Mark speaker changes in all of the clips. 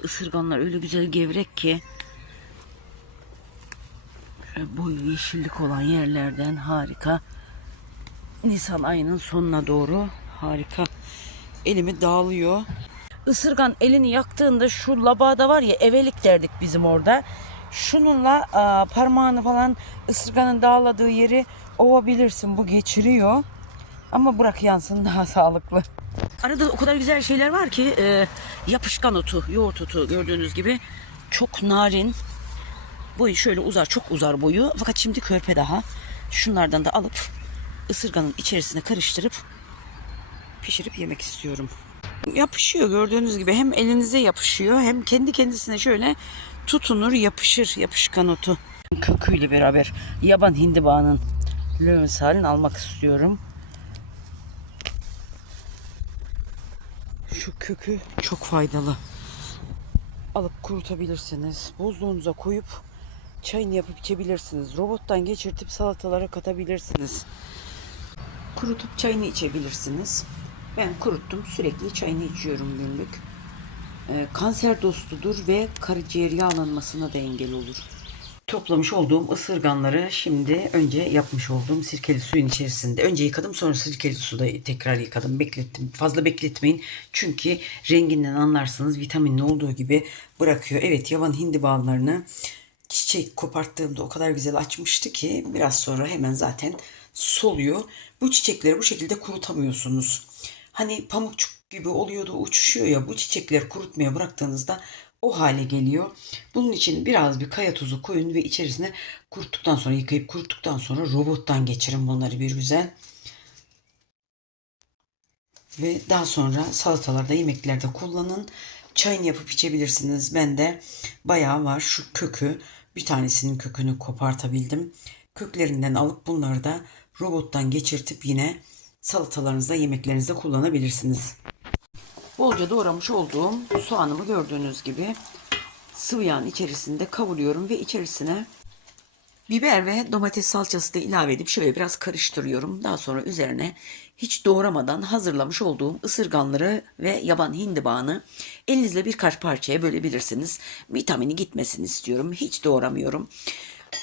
Speaker 1: Isırganlar öyle güzel gevrek ki şöyle boyu yeşillik olan yerlerden harika. Nisan ayının sonuna doğru harika. Elimi dağılıyor. Isırgan elini yaktığında şu labada var ya evelik derdik bizim orada. Şununla aa, parmağını falan ısırganın dağladığı yeri ovabilirsin. Bu geçiriyor. Ama bırak yansın daha sağlıklı. Arada o kadar güzel şeyler var ki e, yapışkan otu, yoğurt otu gördüğünüz gibi çok narin. Boyu şöyle uzar, çok uzar boyu. Fakat şimdi körpe daha. Şunlardan da alıp ısırganın içerisine karıştırıp pişirip yemek istiyorum. Yapışıyor gördüğünüz gibi hem elinize yapışıyor hem kendi kendisine şöyle tutunur yapışır yapışkan otu. Köküyle beraber yaban hindibanın löğüs halini almak istiyorum. Şu kökü çok faydalı. Alıp kurutabilirsiniz. Buzluğunuza koyup çayını yapıp içebilirsiniz. Robottan geçirtip salatalara katabilirsiniz. Kurutup çayını içebilirsiniz. Ben kuruttum. Sürekli çayını içiyorum günlük. Ee, kanser dostudur ve karaciğer yağlanmasına da engel olur. Toplamış olduğum ısırganları şimdi önce yapmış olduğum sirkeli suyun içerisinde. Önce yıkadım sonra sirkeli suda tekrar yıkadım. Beklettim. Fazla bekletmeyin. Çünkü renginden anlarsınız vitaminli olduğu gibi bırakıyor. Evet yavan hindibalarını çiçek koparttığımda o kadar güzel açmıştı ki biraz sonra hemen zaten soluyor. Bu çiçekleri bu şekilde kurutamıyorsunuz. Hani pamukçuk gibi oluyordu uçuşuyor ya bu çiçekler kurutmaya bıraktığınızda o hale geliyor. Bunun için biraz bir kaya tuzu koyun ve içerisine kuruttuktan sonra yıkayıp kuruttuktan sonra robottan geçirin bunları bir güzel. Ve daha sonra salatalarda, yemeklerde kullanın. Çayını yapıp içebilirsiniz. Ben de bayağı var şu kökü. Bir tanesinin kökünü kopartabildim. Köklerinden alıp bunları da robottan geçirtip yine salatalarınızda, yemeklerinizde kullanabilirsiniz. Bolca doğramış olduğum soğanımı gördüğünüz gibi sıvı yağın içerisinde kavuruyorum ve içerisine biber ve domates salçası da ilave edip şöyle biraz karıştırıyorum. Daha sonra üzerine hiç doğramadan hazırlamış olduğum ısırganları ve yaban hindibağını elinizle birkaç parçaya bölebilirsiniz. Vitamini gitmesini istiyorum. Hiç doğramıyorum.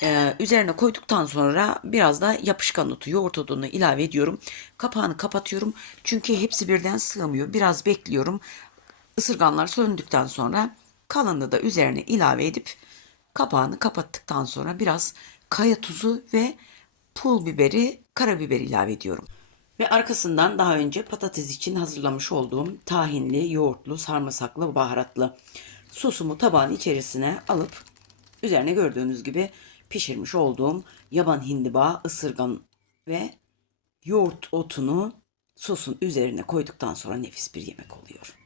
Speaker 1: Ee, üzerine koyduktan sonra biraz da yapışkan otu, yoğurt odunu ilave ediyorum. Kapağını kapatıyorum. Çünkü hepsi birden sığmıyor. Biraz bekliyorum. Isırganlar söndükten sonra kalanını da üzerine ilave edip kapağını kapattıktan sonra biraz kaya tuzu ve pul biberi, karabiber ilave ediyorum. Ve arkasından daha önce patates için hazırlamış olduğum tahinli, yoğurtlu, sarımsaklı, baharatlı sosumu tabağın içerisine alıp üzerine gördüğünüz gibi pişirmiş olduğum yaban hindiba, ısırgan ve yoğurt otunu sosun üzerine koyduktan sonra nefis bir yemek oluyor.